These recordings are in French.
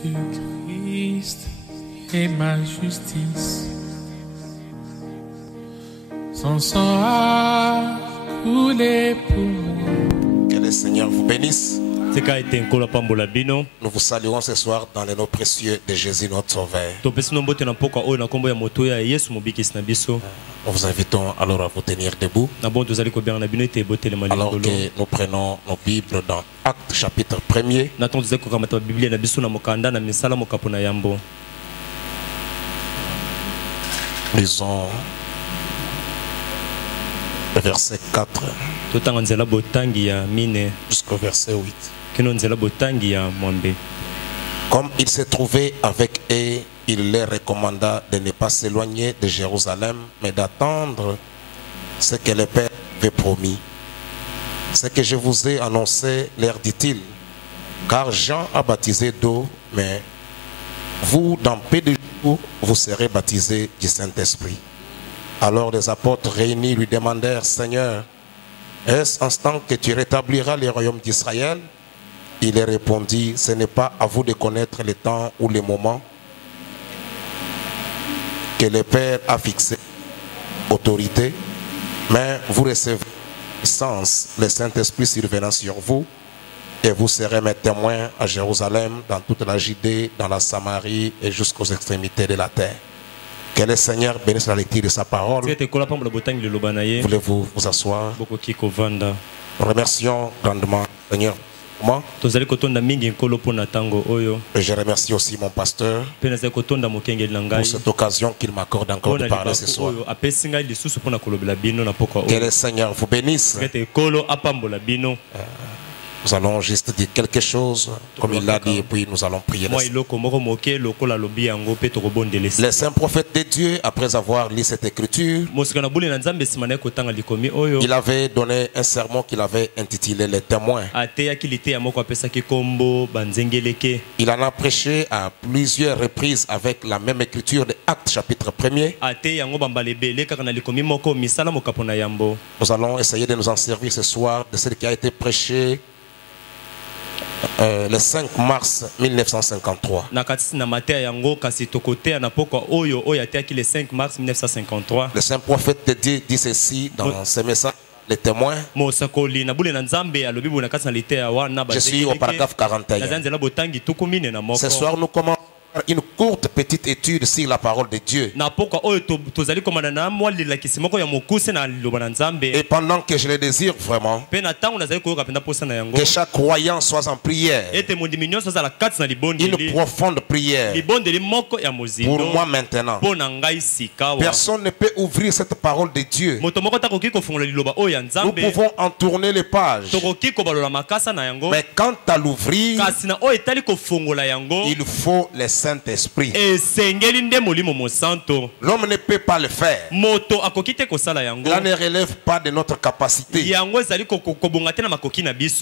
Christ est ma justice. Son sang a coulé pour moi. Que le Seigneur vous bénisse. Nous Nous vous saluons ce soir dans le nom précieux de Jésus notre Sauveur. Nous vous invitons alors à vous tenir debout. Alors que nous prenons nos Bibles dans Actes chapitre 1er. Lisons le verset 4 jusqu'au verset 8. Comme il s'est trouvé avec eux, il leur recommanda de ne pas s'éloigner de Jérusalem, mais d'attendre ce que le Père avait promis. Ce que je vous ai annoncé, leur dit-il, car Jean a baptisé d'eau, mais vous, dans peu de jours, vous serez baptisés du Saint-Esprit. Alors les apôtres réunis lui demandèrent, Seigneur, est-ce instant que tu rétabliras le royaume d'Israël? Il leur répondit, ce n'est pas à vous de connaître le temps ou le moment que le Père a fixé autorité, mais vous recevez puissance, le Saint-Esprit survenant sur vous, et vous serez mes témoins à Jérusalem, dans toute la Judée, dans la Samarie et jusqu'aux extrémités de la terre. Que le Seigneur bénisse la lecture de sa parole. Voulez-vous vous asseoir? Nous remercions grandement le Seigneur. Et je remercie aussi mon pasteur pour cette occasion qu'il m'accorde encore de parler ce soir. Que le Seigneur vous bénisse. Nous allons juste dire quelque chose, comme il l'a dit, et puis nous allons prier. Le saint prophète de Dieu, après avoir lu cette écriture, il avait donné un sermon qu'il avait intitulé Les témoins. Il en a prêché à plusieurs reprises avec la même écriture de Actes chapitre 1er. Nous allons essayer de nous en servir ce soir de ce qui a été prêché le 5 mars 1953. Le saint prophète de Dieu dit ceci dans ses messages, les témoins. Je suis au paragraphe 41. Ce soir, nous commençons une courte petite étude sur la parole de Dieu. Et pendant que je le désire vraiment, que chaque croyant soit en prière, une profonde prière pour moi maintenant. Personne ne peut ouvrir cette parole de Dieu. Nous pouvons en tourner les pages, mais quant à l'ouvrir, il faut les Saint-Esprit. L'homme ne peut pas le faire. Cela ne relève pas de notre capacité.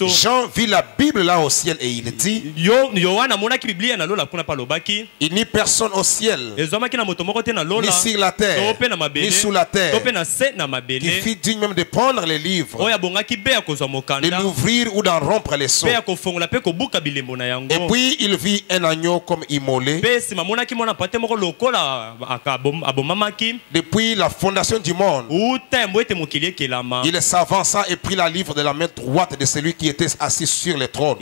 Jean vit la Bible là au ciel et il dit, il n'y a personne au ciel, ni sur la terre, ni sous la terre, qui fit digne même de prendre les livres, de l'ouvrir ou d'en rompre les sceaux. Et puis il vit un agneau comme immolé. Depuis la fondation du monde, il s'avança et prit la livre de la main droite de celui qui était assis sur le trône.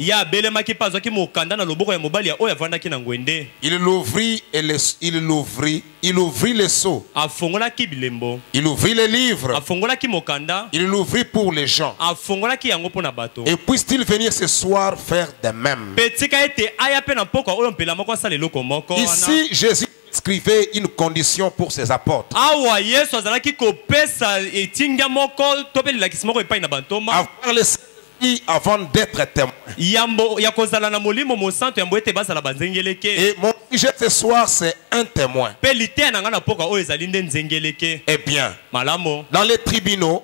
Il l'ouvrit et il ouvrit les sceaux. Il ouvrit les livres. Il l'ouvrit pour les gens. Et puisse-t-il venir ce soir faire de même? Ici, Jésus écrivait une condition pour ses apôtres. Avoir l'esprit avant d'être témoin. Et mon sujet ce soir, c'est un témoin. Eh bien, dans les tribunaux,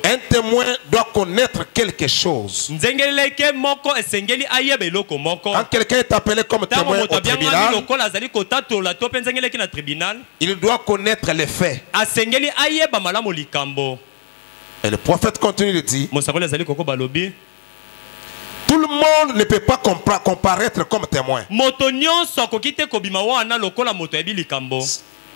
un témoin doit connaître quelque chose. Quand quelqu'un est appelé comme témoin au tribunal, il doit connaître les faits. Et le prophète continue de dire, mosakoli azali koko balobi tout le monde ne peut pas comparaître comme témoin. moto nyonso akoki te kobima wana lokola moto yebi likambo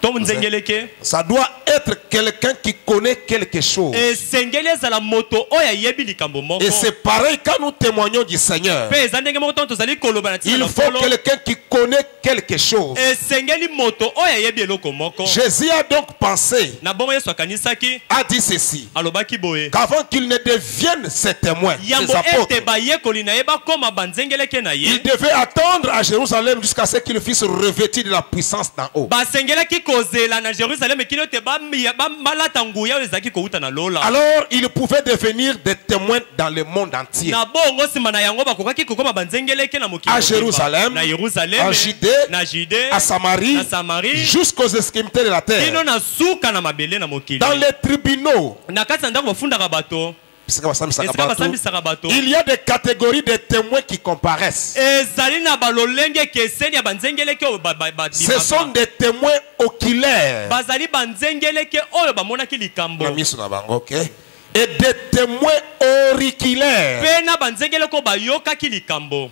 to nzengeleke Ça doit être quelqu'un qui connaît quelque chose. esengeli ezala moto oyo ayebi likambo moko Et c'est pareil quand nous témoignons du Seigneur. mpe eza ndenge moko ntango tozali koloba na ntina Il na faut nkolo quelqu'un qui connaît quelque chose. esengeli moto oyo ayebi eloko moko Jésus a donc pensé, na bongo yesu akanisaki a dit ceci, alobaki boye qu'avant qu'il ne devienne ses témoins, ses yambo apôtres, ete bayekoli na ye bakoma banzengeleke na ye il devait attendre à Jérusalem jusqu'à ce qu'il fût revêtu de la puissance d'en haut. basengelaki kozela na Jérusalem kino ete balata nguya oyo ezalaki kouta na lola Alors, il pouvait devenir des témoins dans le monde entier. na bongo nsima na yango bakokaki kokoma banzengeleke na mokili À mobimba. Jérusalem, na Yerusalem en Judée, na Judée à Samarie, na Samarie jusqu'aux extrémités de la kino terre. na suka na mabele na mokili Dans les tribunaux, na kati ya ndako bafundaka bato esika basambisaka bato il y a des catégories de témoins qui comparaissent. ezali na balolenge ekeseni ya banzengeleke oyo Ce sont des témoins oculaires. bazali banzengeleke oyo bamonaki likambo Ok. Et des témoins auriculaires. mpe na banzengeleke oyo bayokaki likambo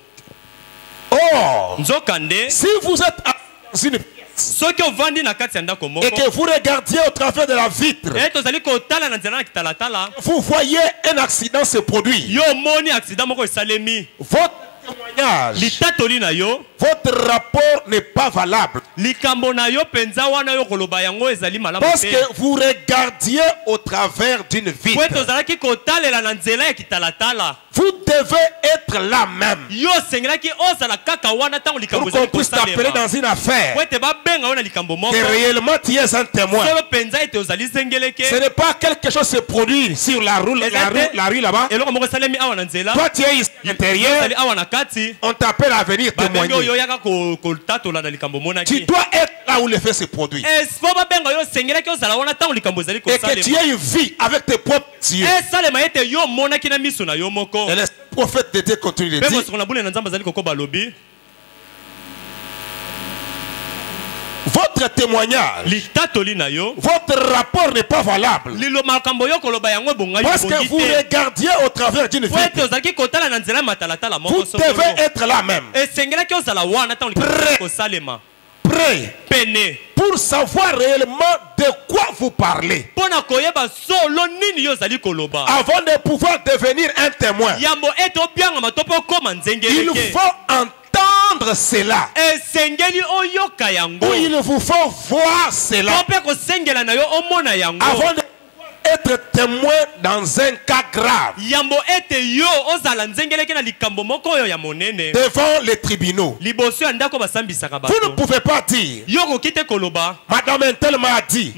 Or, nzokande si vous êtes dans une soki ovandi na kati ya ndako moko et que vous regardiez au travers de la vitre, tozali kotala na nzela na kitalatala vous voyez un accident se produire. yo omoni accident moko esalemi Votre témoignage, litatoli na yo votre rapport n'est pas valable. likambo na yo penza wana yo koloba yango ezali malamu Parce te que vous regardiez au travers d'une po vitre. tozalaki kotalela na nzela ya kitalatala Vous devez être là même yo osengelaki ozala kaka wana ntango likambo pour qu'on ezali puisse t'appeler kosalema dans une affaire. po ete babenga yo na likambo moko Que réellement tu es un témoin. solo penza ete ozali zengeleke Ce n'est pas quelque chose se produit sur la rue là-bas. eloko moko esalemi awa na nzela Toi tu es ici à l'intérieur, ezali awa na kati on t'appelle à venir babengi oyo témoigner. oyaka kotatola na likambo Tu monaki dois être là où le fait se produit. fo babenga yo osengelaki ozala wana ntango likambo ezali Et que tu kosalema aies une vie avec tes propres yeux. esalema ete yo omonaki na miso na yo moko Et le prophète de Dieu continue de mpe dire, mosoko na bule na nzambe azali kokoba alobi votre témoignage, litatoli na yo votre rapport n'est pas valable. makambo yo koloba yango ebongai Parce que ebongi vous te regardiez au travers d'une po ete vitre. ozalaki kotala na nzela ya matalatala Vous moko devez être là même, esengelaki ozala wana ntango likambo ezali kosalema prêt, pene pour savoir réellement de quoi vous parlez. mpo na koyeba solo nini yo ozali koloba Avant de pouvoir devenir un témoin, yambo ete obiangama to mpe okoma il nzengeleke faut entendre cela. esengeli oyoka yango Ou il vous faut voir to cela mpe kosengela na yo omona yango avant de être témoin dans un cas grave yambo ete yo ozala nzengeleke na likambo moko oyo ya monene devant les tribunaux. liboso ya ndako basambisaka Vous ne bato pouvez pas dire, yo koki te koloba Madame un tel m'a dit,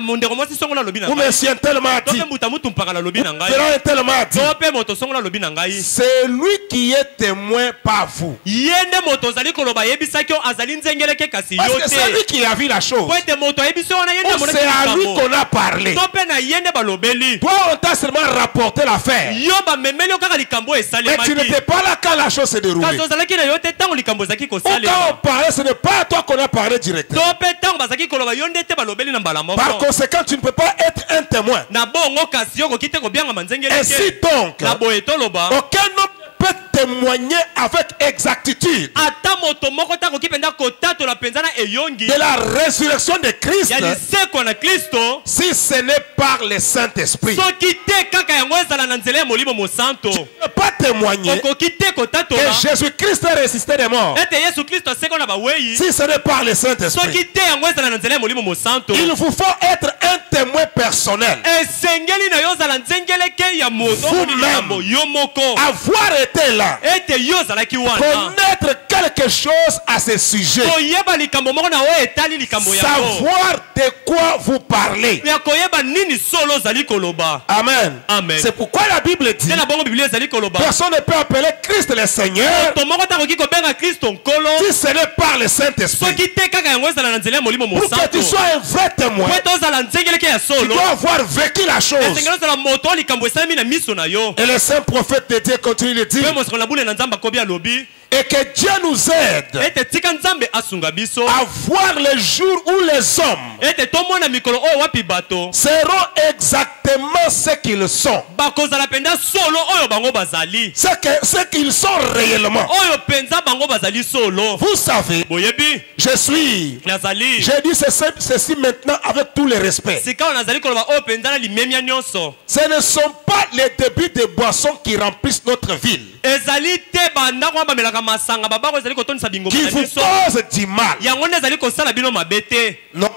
mondeko mwasi songo na lobi na ou ngai Monsieur un tel m'a to dit, mpe mbuta mutu mpaka na lobi na ngai Frère un tel m'a dit. to mpe moto songo na lobi na ngai C'est lui qui est témoin, pas vous. ye nde moto ozali koloba ayebisaki yo azali nzengeleke kasi Parce yo que c'est lui te qui a vu la chose. po ete moto ayebisi wana ye nde Ou amonaki c'est à lui likambo qu'on a parlé. to mpe na ye nde balobeli Toi, on t'a seulement rapporté l'affaire. yo bamemeli yo kaka likambo Mais tu esalemaki n'étais pas là quand la chose s'est déroulée. kasi ozalaki na yo te ntango likambo ezalaki Ou quand kosalema on parlait, ce n'est pas à toi qu'on a parlé directement. to mpe ntango bazalaki koloba yo nde te balobeli na mbala Par moko conséquent, tu ne peux pas être un témoin. na bongo kasi yo koki te kobiangama Ainsi nzengeleke donc, na boye toloba aucun homme ne peut témoigner avec exactitude ata moto moko te akoki mpenza kotatola mpenza na eyongi de la résurrection de Christ ya lisekwa na kristo si ce n'est par le Saint-Esprit. Ne soki te kaka yango ezala na nzela ya molimo mosanto peux pas témoigner okoki te kotatola que Jésus-Christ est ressuscité des morts ete yesu kristo aseko na bawei si ce n'est par le Saint-Esprit. soki te yango ezala na nzela ya molimo mosanto Il vous faut être un témoin personnel. esengeli na yo ozala nzengeleke ya moto Vous-même. omoni likambo yo moko Avoir été là, ete yo ozalaki wana connaître quelque chose à ce sujet, koyeba likambo moko na oyo etali likambo yango savoir de quoi vous parlez. ya koyeba nini solo ozali koloba Amen. Amen. C'est pourquoi la Bible dit, te na bongo biblia ezali koloba personne ne peut appeler Christ le Seigneur moto moko te akoki kobenga kristo nkolo si ce n'est par le Saint-Esprit. soki te kaka yango ezala na nzela ya molimo Pour que mosanto tu sois un vrai témoin, po ete ozala nzengeleke ya tu solo dois avoir vécu la chose. esengeli ozala moto oyo likambo esalemi na miso na yo Et le saint prophète de Dieu continue de dire, mpe moseko na bule na nzambe akobi alobi et que Dieu nous aide ete tika nzambe asunga biso à voir le jour où les hommes ete tomona mikolo oyo wapi bato seront exactement exactement ce qu'ils sont. bakozala penza solo oyo bango bazali Ce qu'ils sont réellement. oyo penza bango bazali solo Vous savez, boyebi je suis. nazali J'ai dit ceci maintenant avec tout le respect. sika nazali koloba oyo penza na limemia nyonso Ce ne sont pas les débits de boissons qui remplissent notre ville, ezali te bandako wana bamelaka masanga babako ezali kotondisa bingoma qui na vous biso causent du mal. yango nde ezali kosala bino mabe te Non.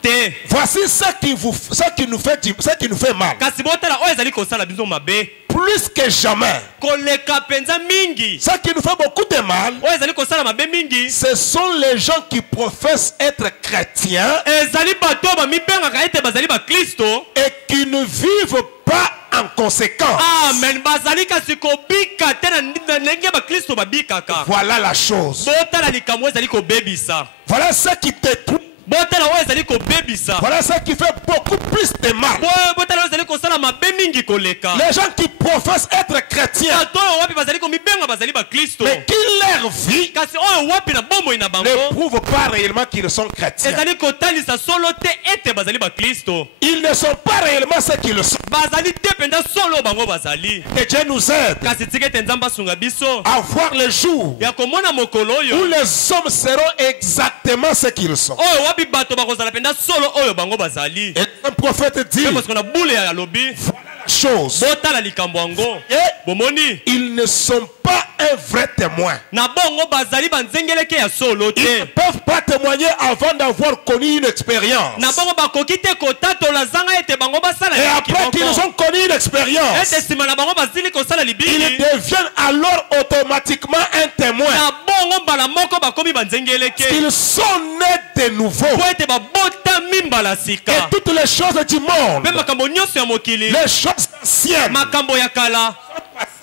te Voici ce qui nous fait mal. kasi botala oyo ezali kosala biso mabe Plus que jamais. koleka penza mingi Ce qui nous fait beaucoup de mal, oyo ezali kosala mabe mingi ce sont les gens qui professent être chrétiens ezali bato bamibengaka ete bazali bakristo et qui ne vivent pas en conséquence. amen bazali kasi kobika te na ndenge bakristo babikaka Voilà la chose. botala likambo ezali kobebisa Voilà ce qui détruit. botala oyo ezali kobebisa Voilà ce qui fait beaucoup plus de mal. botala oyo ezali kosala mabe mingi koleka Les gens qui professent être chrétiens, bato oyo wapi bazali komibenga bazali bakristo mais qui leur vie kasi oyo wapi na bomoi na bango ne prouve pas réellement qu'ils sont chrétiens. ezali kotalisa solo te ete bazali bakristo Ils ne sont pas réellement ce qu'ils sont. bazali te mpenza solo oyo bango bazali Que Dieu nous aide kasi tika ete nzambe asunga biso à voir le jour ya komona mokolo où oyo les hommes seront exactement ce qu'ils sont. oyo wapi bato bakozala mpenza solo oyo bango bazali Et un prophète dit, mpe kosiko na bule ya lobi chose. botala likambo yango Et bomoni ils ne sont pas un vrai témoin. na bongo bazali banzengeleke ya solo Ils ne te peuvent pas témoigner avant d'avoir connu une expérience. na bongo bakoki te kotatola zanga ete bango basala Et libiki après qu'ils moko ont connu une expérience, ete nsima na bango bazili kosala ils libiki deviennent alors automatiquement un témoin. na bongo mbala moko bakomi banzengeleke Ils sont nés de nouveau. po ete babotami mbala sika Et toutes les choses du monde, mpe makambo nyonso ya mokili les choses anciennes, makambo ya kala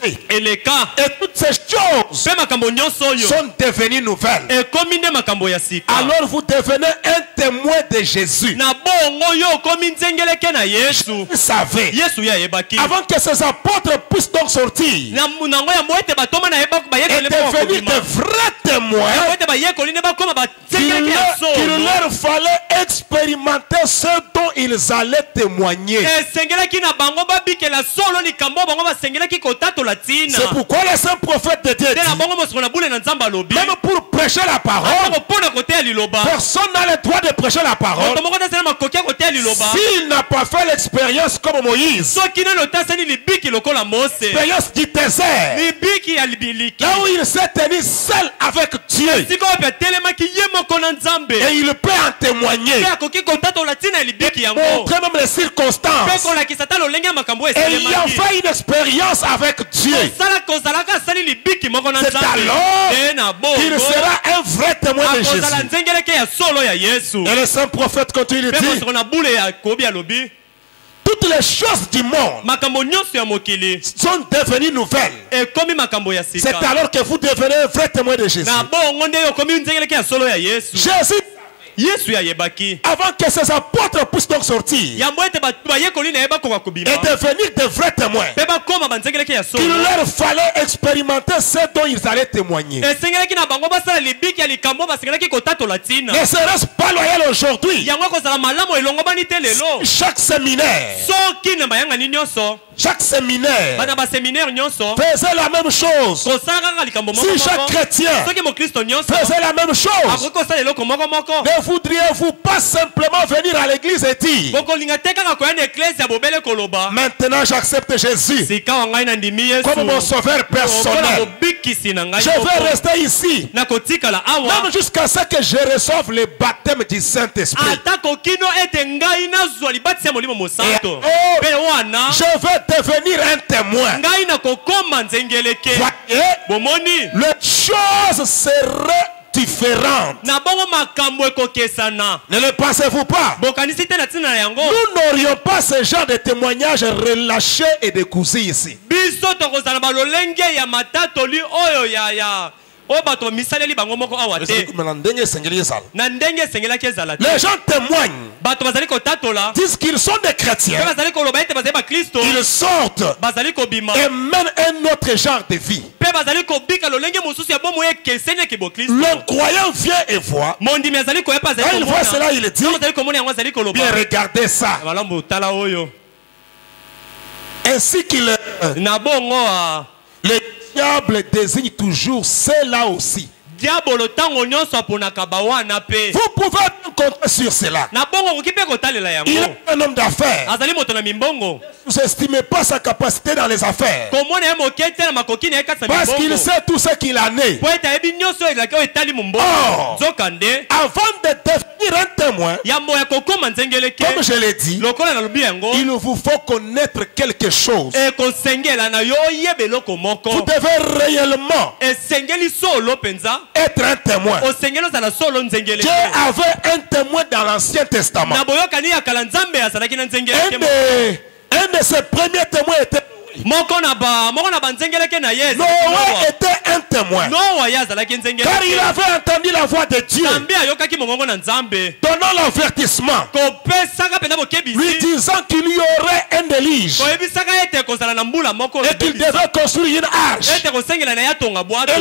passées, eleka et toutes ces choses mpe makambo nyonso oyo sont devenues nouvelles. ekomi nde makambo ya sika Alors vous devenez un témoin de Jésus. na bongo yo okomi nzengeleke na yesu Vous savez, yesu ye ayebaki avant que ces apôtres puissent donc sortir na nango yango ete batoma na et bayekoli devenir de vrais témoins, yango ete bayekoli nde bakoma qu'il banzengeleke ya qu'il solo leur fallait expérimenter ce dont ils allaient témoigner. esengelaki na bango babikela solo likambo oyo bango basengelaki kotatola ntina C'est pourquoi les saints prophètes de Dieu nde na disent, bongo mosiko na bule na nzambe alobi même pour prêcher la parole, atango mpona koteya liloba personne n'a le droit de prêcher la parole moto moko te asali makoki ya koteya liloba s'il n'a pas fait l'expérience comme Moïse, soki nano te asali libiki lokola mose l'expérience du désert, libiki ya libiliki là où il s'est tenu seul avec Dieu, sika oyo mpe atelemaki ye moko na nzambe et il peut en témoigner, mpe akoki kotatola ntina ya libiki yango montrer même les mpe circonstances, kolakisa ta lolenge ya makambo oyo et il a esalemaki fait une expérience avec Dieu. kosala kozalaka asali libiki moko na C'est nzambe alors te na qu'il bongo sera un vrai témoin de akozala Jésus. nzengeleke ya solo ya yesu Et le saint prophète continue de mpe dire, mosiko na bule ya kobi alobi toutes les choses du monde makambo nyonso ya mokili sont devenues nouvelles. ekomi makambo ya C'est sika alors que vous devenez un vrai témoin de Jésus. na bongo nde okomi nzengeleke ya solo ya yesu Jésus, yesu ayebaki avant que ses apôtres puissent donc sortir yango ete bato bayekoli na ye bakoka kobima et devenir de vrais témoins, mpe bakoma banzengeleke ya il solo leur fallait expérimenter ce dont ils allaient témoigner. esengelaki na bango basala libiki ya likambo basengelaki kotatola ntina Ne serait-ce pas loyal aujourd'hui? yango kozala malamu elongobani te lelo Chaque séminaire, soki na bayangani nyonso chaque séminaire bana baseminaire nyonso faisait la même chose. kosala kaka likambo moko Si chaque moko chrétien soki mokristo nyonso faisait la même chose, akoki kosala eloko moko moko ne voudriez-vous pas simplement venir à l'église et dire, bokolinga te kaka koya na eklese ya bobele koloba maintenant j'accepte Jésus sika wa ngai nandimi yesu comme mon sauveur lokola personnel. mobikisi na ngai Je vais moko. rester ici, nakotikala awa même jusqu'à ce que je reçoive le baptême du Saint-Esprit. atako kino ete ngai nazwa libatisi ya molimo mosanto Oh, mpe wana je vais devenir un témoin. ngai nakokoma nzengeleke Voyez, bomoni les choses seraient différentes. na bongo makambo ekokesana Ne le pensez-vous pas? bokanisi te na ntina na yango Nous n'aurions pas ce genre de témoignages relâchés et décousus ici. biso tokozala balolenge ya matatoli oyo ya oyo bato bamisaleli bango moko awa te na ndenge esengelaki ezala te Les gens témoignent, bato bazali kotatola disent qu'ils sont des mpe chrétiens, bazali koloba ete bazali bakristo ils sortent bazali kobima et mènent un autre genre de vie. mpe bazali kobika lolenge mosusu ya bomoi ekeseni eke bokristo Le croyant vient et voit. mondimi azali koyepa Quand il voit cela, il dit, azali komona yango azali koloba bien regardez ça. malamu tala oyo Ainsi qu'il na bongo le diable désigne toujours cela aussi. diabolo tango nyonso aponaka bawana pe. Vous pouvez compter sur cela. Na bongo koki pe kotalela yango. Il est un homme d'affaires. Azali moto na mimbongo. Vous n'estimez pas sa capacité dans les affaires. Komona ye mokete na makoki na ekasa mimbongo. Parce qu'il sait tout ce qu'il en est. Po eta ebi nyonso elaka etali mumbongo. Zokande. Avant de devenir un témoin, yambo ya kokoma nzengeleke. comme je l'ai dit, lokola na lobi yango. il vous faut connaître quelque chose. E kosengela na yo yebe loko moko. Vous devez réellement esengeli solo penza. être un témoin. Osengelo za na solo nzengeleke. Dieu avait un témoin dans l'Ancien Testament. Na boyokani ya kala nzambe azalaki na nzengeleke. Un de ses premiers témoins était moko na banzengeleke na ye. Noé était un témoin. Noa ya azalaki nzengeleke. Car il avait entendu la voix de Dieu. Nzambe ayokaki mongongo na nzambe. Donnant l'avertissement. Kopesaka pena bokebisi. Lui disant qu'il y aurait un déluge. Koyebisaka ete kozala na mbula moko. Et qu'il devait construire une arche. Ete kosengela na ya tonga bwato. Et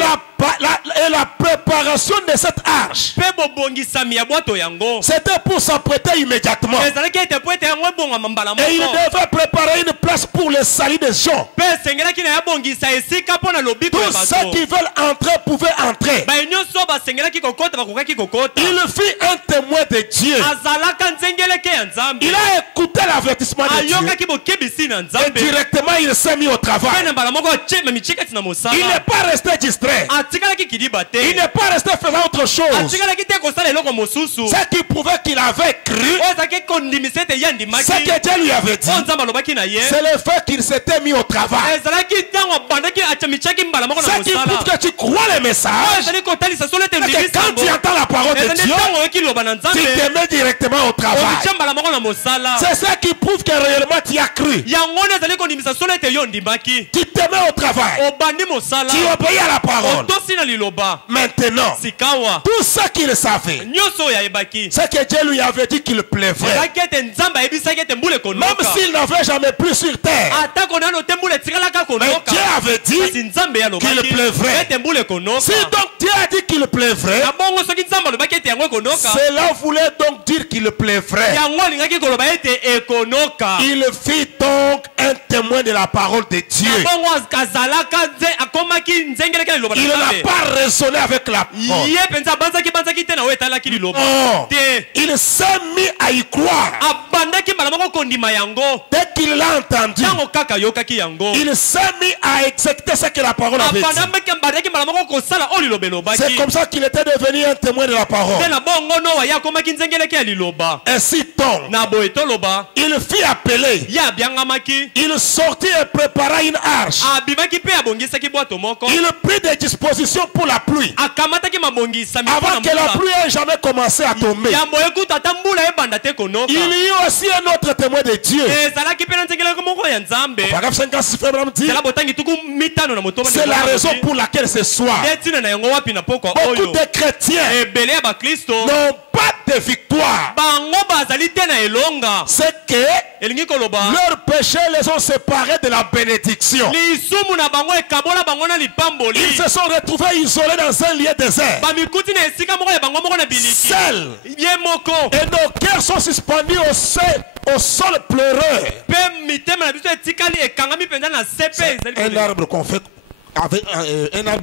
la préparation de cette arche, pe bobongisami ya bwato yango. c'était pour s'apprêter immédiatement. Ezalaki ete po ete yango ebonga mbala moko. Et il devait préparer une place pour le salut des gens. Pe sengelaki na ya bongisa esika pona lobiko ya Tous bato. ceux qui veulent entrer pouvaient entrer. Ba nyonso basengelaki kokota bakokaki kokota. Il fit un témoin de Dieu. Azalaka nzengeleke ya nzambe. Il a écouté l'avertissement de Dieu. Ayokaki bokebisi na Et nzambe. directement il s'est mis au travail. Pe na mbala moko chema michikati na mosala. Il n'est pas resté distrait. Atikalaki kidiba te. Il n'est pas resté faisant autre chose. Atikalaki te kosala eloko mosusu. Ce qui prouvait qu'il avait cru, Ozaki kondimise ete yandimaki. ce que Dieu lui avait dit, Nzambe alobaki na ye. c'est le fait qu'il s'était mis au travail. Ezalaki ntango abandaki achamichaki mbala moko na Ce qui prouve mosala. que tu crois les messages. Ezali kotalisa solo ete C'est que quand tu entends la parole de ezali Dieu, ntango oyoki loba na tu nzambe. te mets directement au travail. Omicha mbala moko na mosala. C'est ça qui prouve que réellement tu as cru. Yango nde ezali kondimisa solo ete yo ndimaki. Tu te mets au travail. Obandi mosala. Tu obéis à la parole. Otosi na liloba. Maintenant, Sikawa. tout ce qu'il savait, Nyonso ya ebaki. c'est que Dieu lui avait dit qu'il pleuvrait. Ezalaki ete nzambe ayebisaki ete mbula Même ekonoka. s'il n'avait jamais plu sur terre. Atako nano te mbula etikalaka Mais konoka. Dieu avait dit Kasi nzambe yalobaki qu'il pleuvrait. ete mbula ekonoka. Si donc Dieu a dit qu'il pleuvrait, Na bongo soki nzambe alobaki ete yango ekonoka. cela voulait donc dire qu'il pleuvrait. Yango alingaki koloba ete ekonoka. Il fit donc un témoin de la parole de Dieu. Na bongo azalaka akomaki nzengeleke na liloba na Il n'a nzambe. pas raisonné avec la parole. Ye penza banzaki te na oyo etalaki liloba. Non. Te. Il s'est mis à y croire. Abandaki mbala moko kondima yango. Dès qu'il l'a entendu, Tango kaka yokaki yango. il s'est mis à exécuter ce que la parole avait dit. Abandaki mbala moko kosala oyo liloba elobaki. C'est comme ça qu'il était devenu un témoin de la parole. Te na bongo Noa ye akomaki nzengeleke ya liloba. Ainsi donc, Na boye toloba. il fit appeler. Ye abiangamaki. Il sortit et prépara une arche. Abimaki pe abongisaki bwato moko. Il prit des dispositions pour la pluie. Akamataki mabongisami Avant que la pluie ait jamais commencé à tomber. yambo ekuta ata mbula ebanda te konoka. Il y eut aussi un autre témoin de Dieu. Ezalaki pe na nzengeleke moko ya nzambe. Paragraphe 56, frère Branham dit, Zala botangi tuku mitano na motoba. c'est la raison pour laquelle ce soir, Netina na yango wapi na pokwa beaucoup oyo. de chrétiens Ebele ya bakristo. n'ont pas de victoire. Bango bazali te na elonga. C'est que Elingi koloba. leurs péchés les ont séparés de la bénédiction. Lisumu na bango ekabola bango na lipamboli. Ils se sont retrouvés isolés dans un lieu désert, Bamikuti na esika moko ya bango moko na biliki. seuls. Ye moko. Et nos cœurs sont suspendus au sol pleureux. Pe mitema na biso etikali ekangami penza na sepe. Un arbre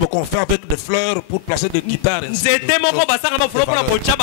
qu'on fait avec des fleurs pour placer des guitares. Nzete moko basaka mafolo pona kocha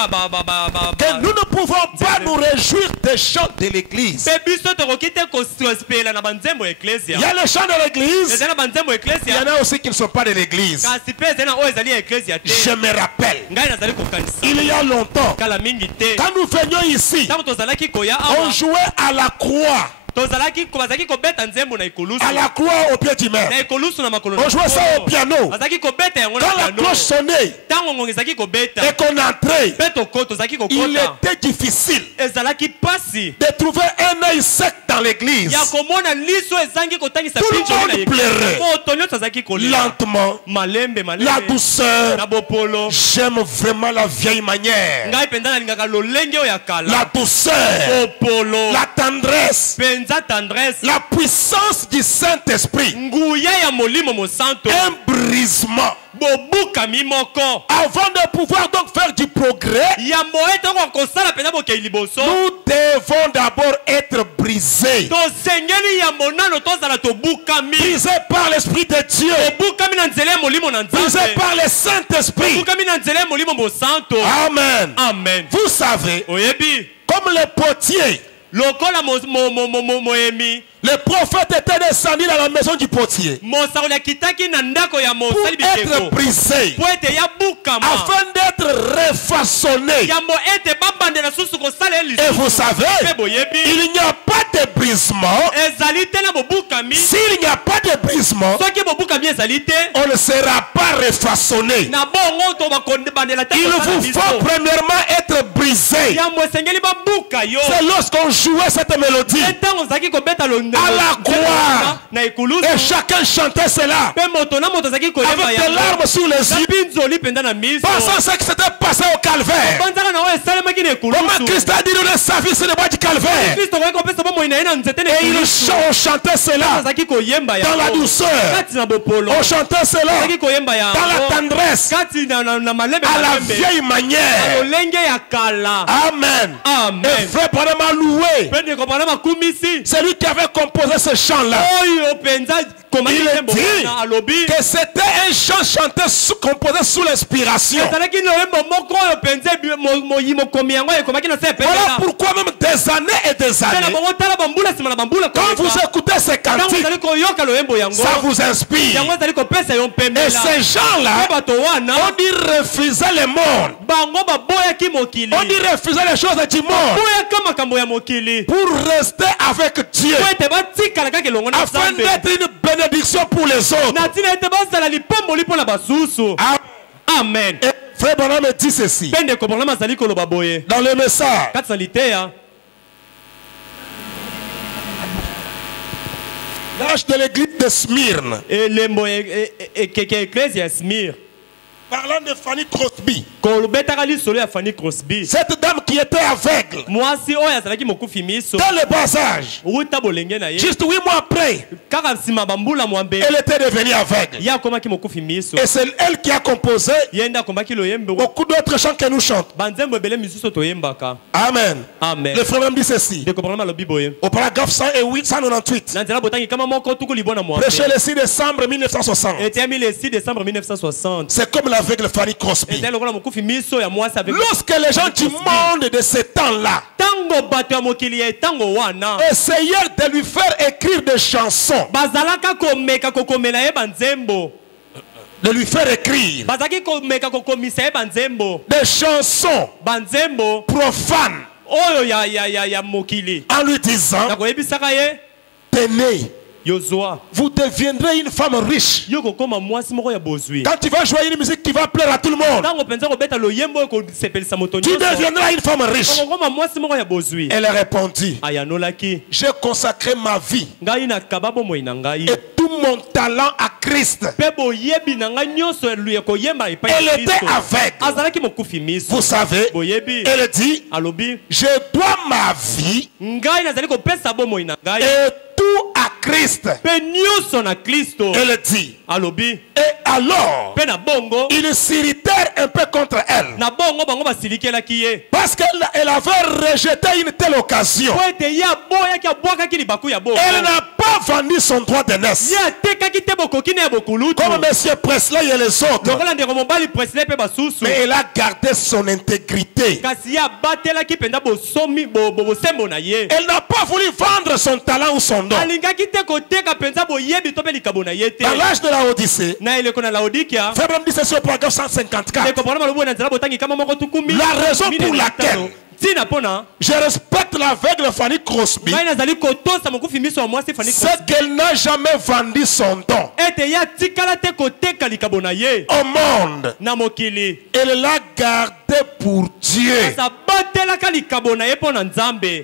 Que nous ne pouvons pas nous réjouir des chants de l'église. Pe biso tokoki te kospela na banzembo ya Il y eklesia. a les chants de l'église. Ezali na banzembo ya Il y eklesia. en a aussi qui ne sont pas de l'église. Kasi pe ezali na oyo ezali ya eklesia te. Je me rappelle, Ngai nazali kokanisa. il y a longtemps, Kala mingi te. quand nous venions ici, Ntango tozalaki koya on awa. jouait à la croix. Bazalaki kobeta nzembo na ekolusu. À la croix au pied du maire. Na ekolusu na makolo. On jouait ça au piano. Bazalaki kobeta yango na Quand la piano. cloche sonnait Tango ngongi ezalaki kobeta. et qu'on entrait, Pe tokota tozalaki il kokota. était difficile Ezalaki pasi. de trouver un œil sec dans l'église. Ya komona liso ezangi kotangisa Tout le pincho na monde ekolo. pleurait. Moto nyonso azalaki kolia. Lentement, Malembe la malembe. douceur. Na bopolo. J'aime vraiment la vieille manière. Ngai penza nalingaka lolenge oyo ya kala. La douceur, Bopolo. la tendresse, Penza La puissance du Saint-Esprit. Un brisement. Avant de pouvoir donc faire du progrès, nous devons d'abord être brisés. Brisés par l'Esprit de Dieu. Brisés par le Saint-Esprit. Amen. Amen. Vous savez, comme le potier, le prophète était descendu dans la maison du potier pour être brisé, afin d'être refaçonné. Et vous savez, il n'y a pas de brisement. S'il n'y a pas de brisement, on ne sera pas refaçonné. Il vous faut premièrement être brisé. C'est lorsqu'on jouait cette mélodie à la gloire et chacun chantait cela avec des larmes sur les yeux, pensant ce qui s'était passé au calvaire. Comment Christ a dit de sa vie sur le bois du calvaire, et il chantait cela dans la douceur, on chantait cela dans la tendresse, à la vieille manière. Amen. Et frère Branham a loué celui qui avait composé ce chant-là. Il dit que c'était un chant chanté composé sous l'inspiration. Voilà pourquoi même des années et des années, quand vous écoutez ces cantiques, ça vous inspire. Et ces gens-là, on dit refuser le monde. On dit refuser les choses du monde pour rester avec Dieu, afin d'être une bénédiction pour les autres. Amen. Et frère Branham dit ceci dans le message. L'âge de l'église de Smyrne, parlant de Fanny Crosby, cette dame qui était aveugle dans le bas âge, juste 8 mois après, elle était devenue aveugle. Et c'est elle qui a composé beaucoup d'autres chants que nous chantons. Amen. Amen. Le frère me dit ceci au paragraphe 108, 198. Prêché le 6 décembre 1960. C'est comme l'aveugle Fanny Crosby. Lorsque les gens du monde de ce temps-là essayèrent de lui faire écrire des chansons, de lui faire écrire des chansons profanes, en lui disant: tenez, vous deviendrez une femme riche. Quand tu vas jouer une musique qui va plaire à tout le monde, tu deviendras une femme riche. Elle a répondu: j'ai consacré ma vie et tout mon talent à Christ. Elle était aveugle. Vous savez, elle dit: je dois ma vie et tout à Christ. Elle dit. Et alors, ils s'irritèrent un peu contre elle, parce qu'elle avait rejeté une telle occasion. Elle n'a pas vendu son droit de naissance comme M. Presley et les autres, mais elle a gardé son intégrité. Elle n'a pas voulu vendre son talent ou son don. Dans l'âge de la Odyssée, frère Branham dit ceci au paragraphe 154. La raison pour laquelle je respecte l'aveugle Fanny Crosby, c'est qu'elle n'a jamais vendu son don au monde. Elle l'a gardé pour Dieu.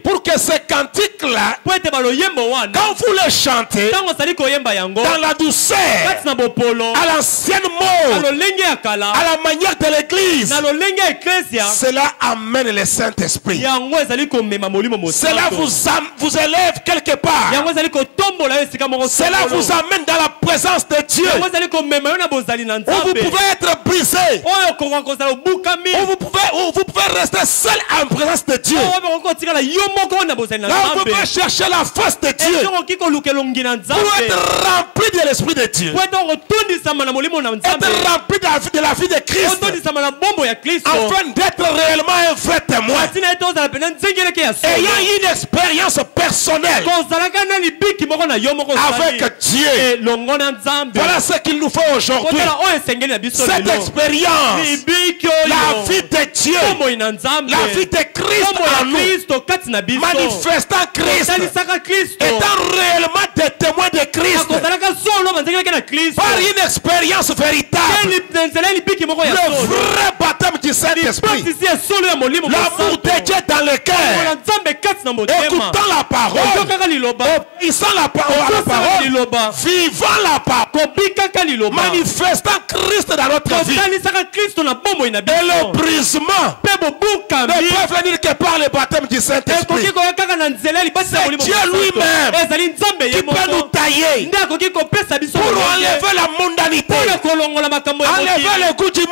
Pour que ces cantiques-là, quand vous les chantez, dans la douceur, à l'ancienne mode, à la manière de l'église, cela amène le Saint-Esprit. Cela vous élève quelque part. Cela vous amène dans la présence de Dieu. Où vous pouvez être brisé. Où vous pouvez rester seul en présence de Dieu. Là, vous pouvez chercher la face de Dieu. Pour être rempli de l'Esprit de Dieu. Être rempli de la vie de Christ. Afin d'être réellement un vrai témoin. Ayant une expérience personnelle avec Dieu. Voilà ce qu'il nous faut aujourd'hui. Cette expérience, la vie de Dieu, la vie de Christ en nous, manifestant Christ, étant réellement des témoins de Christ, par une expérience véritable, le vrai baptême du Saint-Esprit, l'amour de Dieu dans le cœur, écoutant la parole, obéissant à la parole, vivant la parole, manifestant Christ dans notre vie. Et le brisement ne peut venir que par le baptême du Saint-Esprit. C'est Dieu lui-même qui peut nous tailler pour enlever la mondanité, enlever le goût du monde,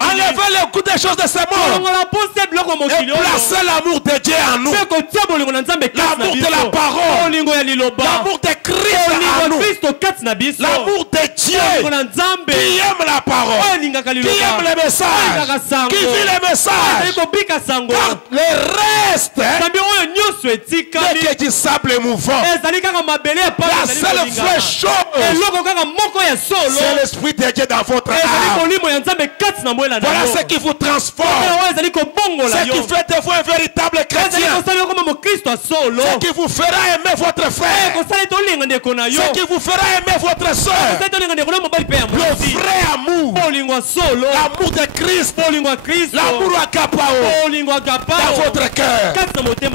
enlever le goût des choses de ce monde et placer l'amour de Dieu en nous, l'amour de la parole, l'amour de Christ en nous, l'amour de Dieu qui aime la parole, qui aime le message, qui vit le message. Car le reste n'est que du sable mouvant. La seule vraie chose, c'est l'Esprit de Dieu dans votre âme. Voilà ce qui vous transforme, ce qui fait de vous un véritable chrétien, ce qui vous fera aimer votre frère, ce qui vous fera aimer votre soeur. Le vrai amour, l'amour de Christ, l'amour agapao dans votre cœur,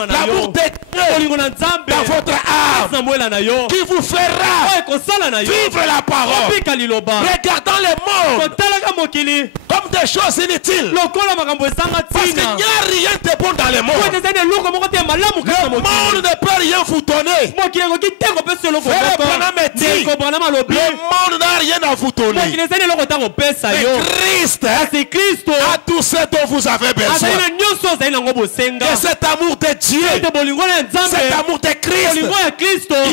l'amour de Dieu dans votre âme, qui vous fera vivre la parole, regardant le monde comme des choses inutiles, parce qu'il n'y a rien de bon dans le monde. Le monde ne peut rien vous donner. Le monde n'a rien à vous donner. Mais Christ a tout ce dont vous avez besoin. Et cet amour de Dieu, cet amour de Christ,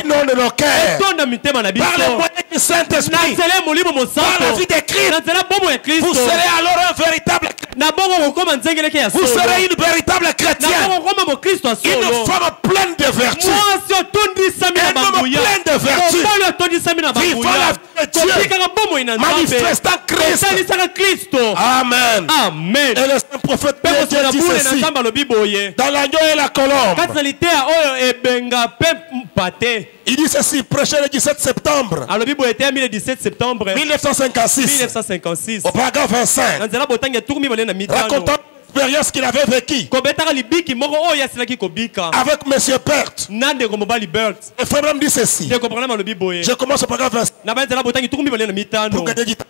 inonde nos cœurs par le moyen du Saint-Esprit, par la vie de Christ. Vous serez alors un véritable chrétien. Vous serez une véritable chrétienne, une femme pleine de vertu, un homme plein de vertu, vivant la vie de Dieu, manifestant Christ. Amen. Et le saint prophète Dieu dit ceci dans l'agneau et la colombe. Il dit ceci, prêché le 17 septembre 1956, au paragraphe 25, racontant l'expérience qu'il avait vécue avec M. Bert. Et frère me dit ceci. Je commence au paragraphe 25. Pour gagner du temps.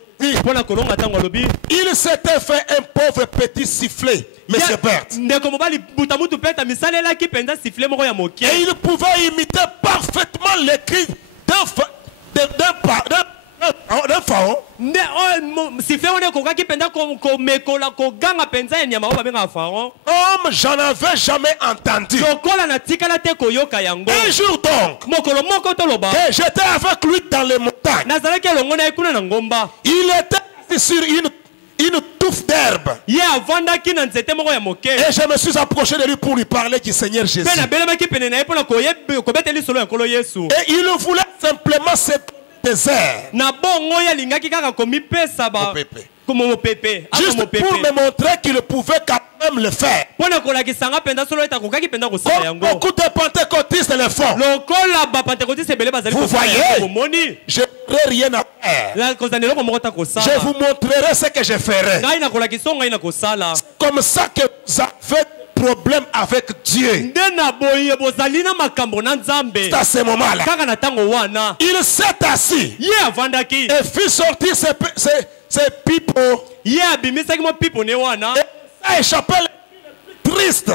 Il s'était fait un pauvre petit sifflet, M. Bert. Et il pouvait imiter parfaitement les cris d'un pharaon. Comme j'en avais jamais entendu. Un jour donc, et j'étais avec lui dans les montagnes. Il était sur une touffe d'herbe. Et je me suis approché de lui pour lui parler du Seigneur Jésus. Et il voulait simplement se désert. Juste pour me montrer qu'il pouvait quand même le faire. Comme beaucoup de pentecôtistes le font. Vous voyez, je n'aurai rien à faire. Je vous montrerai ce que je ferai. C'est comme ça que vous avez problème avec Dieu. C'est à ce moment-là. Il s'est assis et fit sortir ses pipeaux. Et ça échappait triste.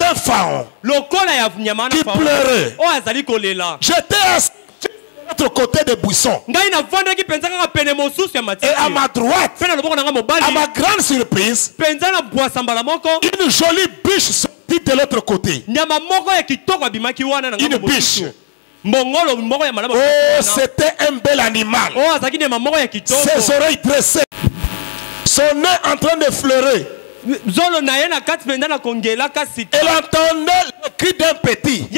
D'un pharaon qui pleurait. J'étais assis de l'autre côté des buissons. Et à ma droite, à ma grande surprise, une jolie biche sortit de l'autre côté. Une biche. Oh, c'était un bel animal. Ses oreilles dressées. Son nez en train de fleurer. Elle entendait le cri d'un petit.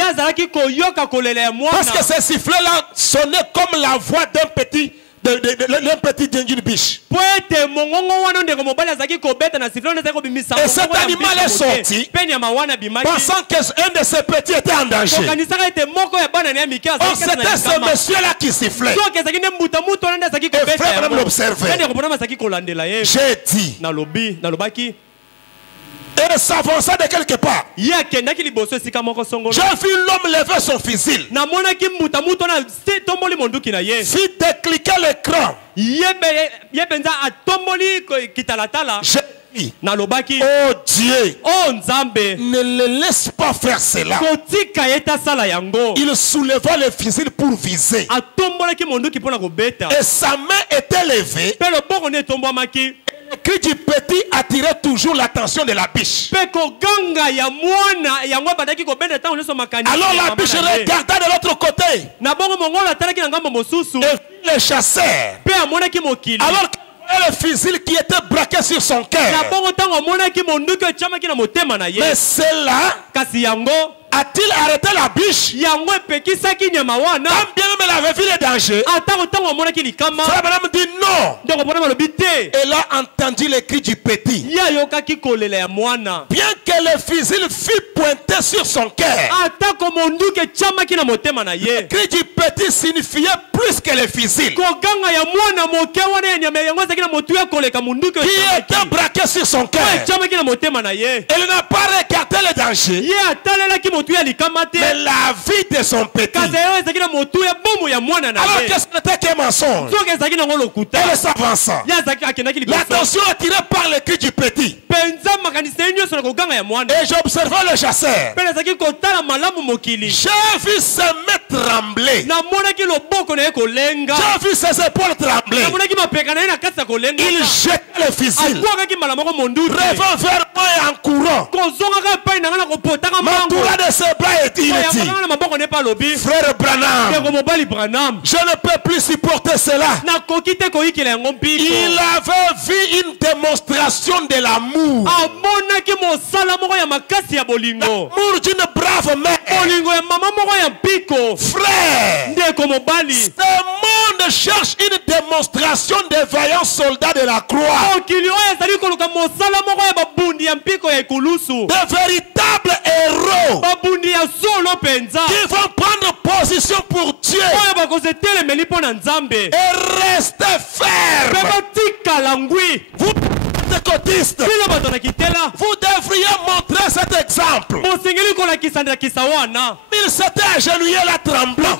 Parce que ce sifflet-là sonnait comme la voix d'un petit. D'une biche. Et cet animal est sorti pensant qu'un de ses petits était en danger. Or c'était ce monsieur-là qui sifflait. Et frère l'observait. J'ai dit. Et s'avança de quelque part. J'ai vu l'homme lever son fusil. Fit décliquer l'écran. J'ai dit, oh Dieu, ne le laisse pas faire cela. Il souleva le fusil pour viser. Et sa main était levée. Le cri du petit attirait toujours l'attention de la biche. Alors la biche regarda de l'autre côté. Et le chasseur. Alors le fusil qui était braqué sur son cœur. Mais celle-là a-t-il arrêté la biche? Quand bien même elle avait vu les dangers, Frère Branham dit non. Elle a entendu les cris du petit. Bien que le fusil fût pointé sur son cœur, le cri du petit signifiait plus que le fusil qui était braqué sur son cœur. Elle n'a pas regardé les dangers, mais la vie de son petit. Alors que ce n'était qu'un mensonge, elle s'avança. L'attention attirée par le cri du petit. Et j'observais le chasseur. J'ai vu ses mains trembler. J'ai vu ses épaules trembler. Il jetait le fusil, revint vers moi et en courant m'entoura de ses bras et il dit, Frère Branham, je ne peux plus supporter cela. Il avait vu une démonstration de l'amour. L'amour d'une brave mère. Frère, ce monde cherche une démonstration des vaillants soldats de la croix. De véritables héros qui vont prendre position pour Dieu et rester fermes. Vous pentecôtistes, vous devriez montrer cet exemple. Il s'était agenouillé là tremblant.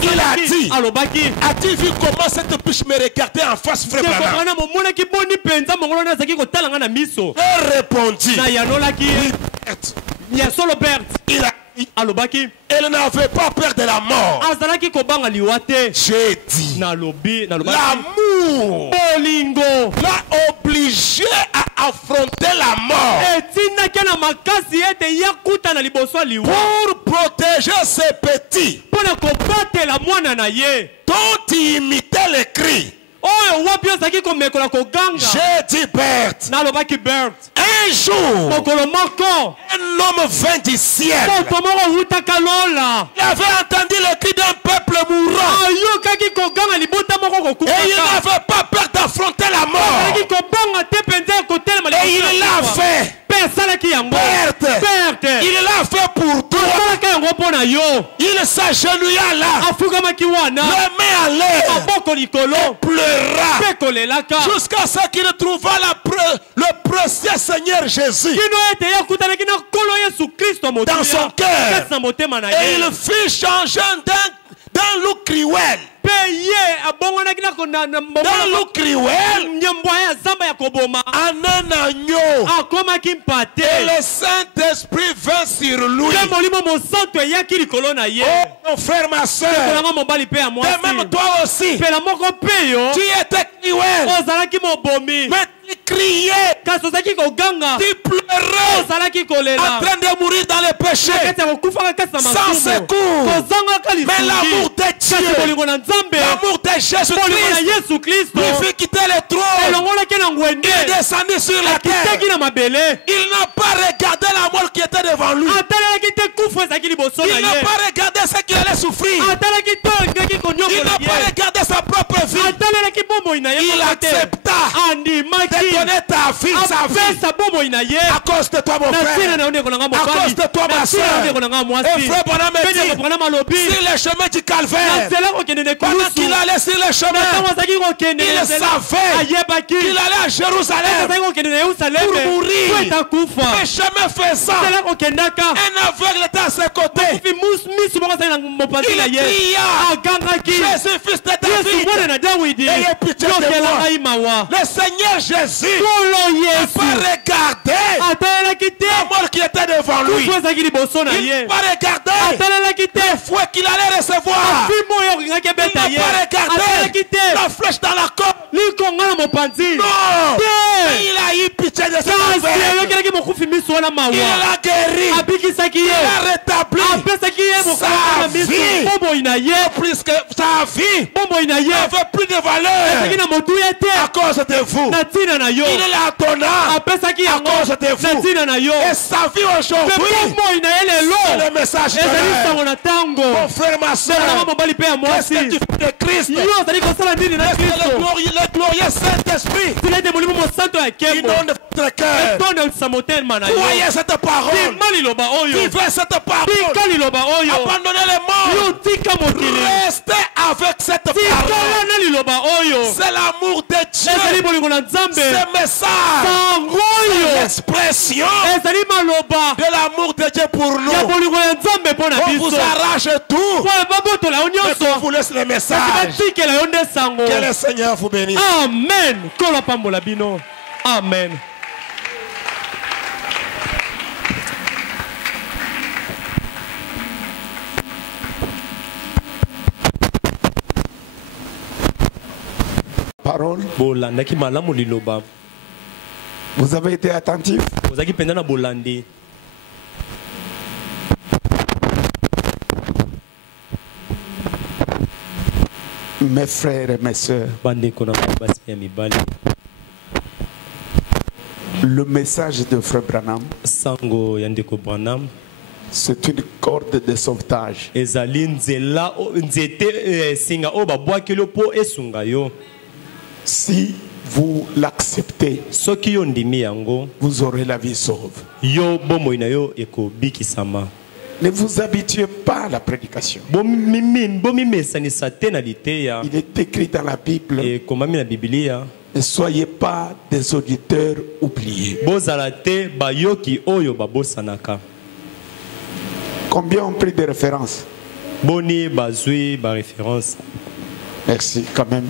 Il a dit, as-tu vu comment cette biche me regardait en face, Frère Branham? Elle répondit, elle n'avait pas peur de la mort. J'ai dit, l'amour l'a obligé à affronter la mort pour protéger ses petits dont il imitait les cris. J'ai dit Berthe. Un jour, un homme vint du ciel. Il avait entendu le cri d'un peuple mourant. Et il n'avait pas peur d'affronter la mort. Et il l'a fait. Berthe, il l'a fait pour toi. Il s'agenouilla là, le met à l'air, pleura jusqu'à ce qu'il trouva le précieux Seigneur Jésus dans son cœur. Et il fut changé d'un loup cruel. Dans loup cruel, en un agneau. Et le Saint-Esprit vint sur lui. Oh mon frère, ma soeur, et même toi aussi, tu étais cruel, mais tu criais, tu pleurais, en train de mourir dans les péchés, sans secours. Mais l'amour de Dieu, l'amour de Jésus-Christ, lui fit quitter le trône. Il est descendu sur la terre. Il n'a pas regardé la mort qui était devant lui. Il n'a pas regardé ce qu'il allait souffrir. Il n'a pas regardé sa propre vie. Il accepta de donner sa vie à cause de toi, mon frère, à cause de toi, ma soeur. Et frère Branham dit, sur le chemin du calvaire, pendant qu'il allait sur le chemin, il savait qu'il allait à Jérusalem pour mourir. Mais chemin faisant, un aveugle était à ses côtés. Il cria, Jésus, fils de David, ayez pitié de moi. Le Seigneur Jésus n'a pas regardé la mort qui était devant lui. Il n'a pas regardé les fouets qu'il allait recevoir. Il n'a pas regardé la flèche dans la côte. Non, il a eu pitié de ses enfants. Il l'a guéri. Il a rétabli sa vie. Plus que sa vie n'avait plus de valeur à cause de vous. Il l'a donné à cause de vous. Et sa vie aujourd'hui, c'est le message de l'air. Mon frère, ma soeur, qu'est-ce que tu fais de Christ? Est-ce que le glorieux Saint-Esprit inonde votre cœur? Croyez cette parole. Vivez cette parole. Abandonnez les morts. Restez avec cette parole. C'est l'amour de Dieu. Ce message, c'est l'expression de l'amour de Dieu pour nous. On vous arrache tout, mais on vous laisse le message. Que le Seigneur vous bénisse. Amen. Amen. Parole. Vous avez été attentif. Mes frères et mes sœurs, le message de Frère Branham, c'est une corde de sauvetage. Si vous l'acceptez, vous aurez la vie sauve. Ne vous habituez pas à la prédication. Il est écrit dans la Bible, ne soyez pas des auditeurs oubliés. Combien ont pris des références? Merci quand même.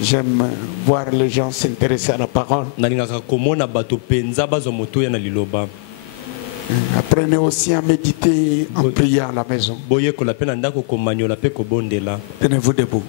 J'aime voir les gens s'intéresser à la parole. Apprenez aussi à méditer en priant à la maison. Tenez-vous debout.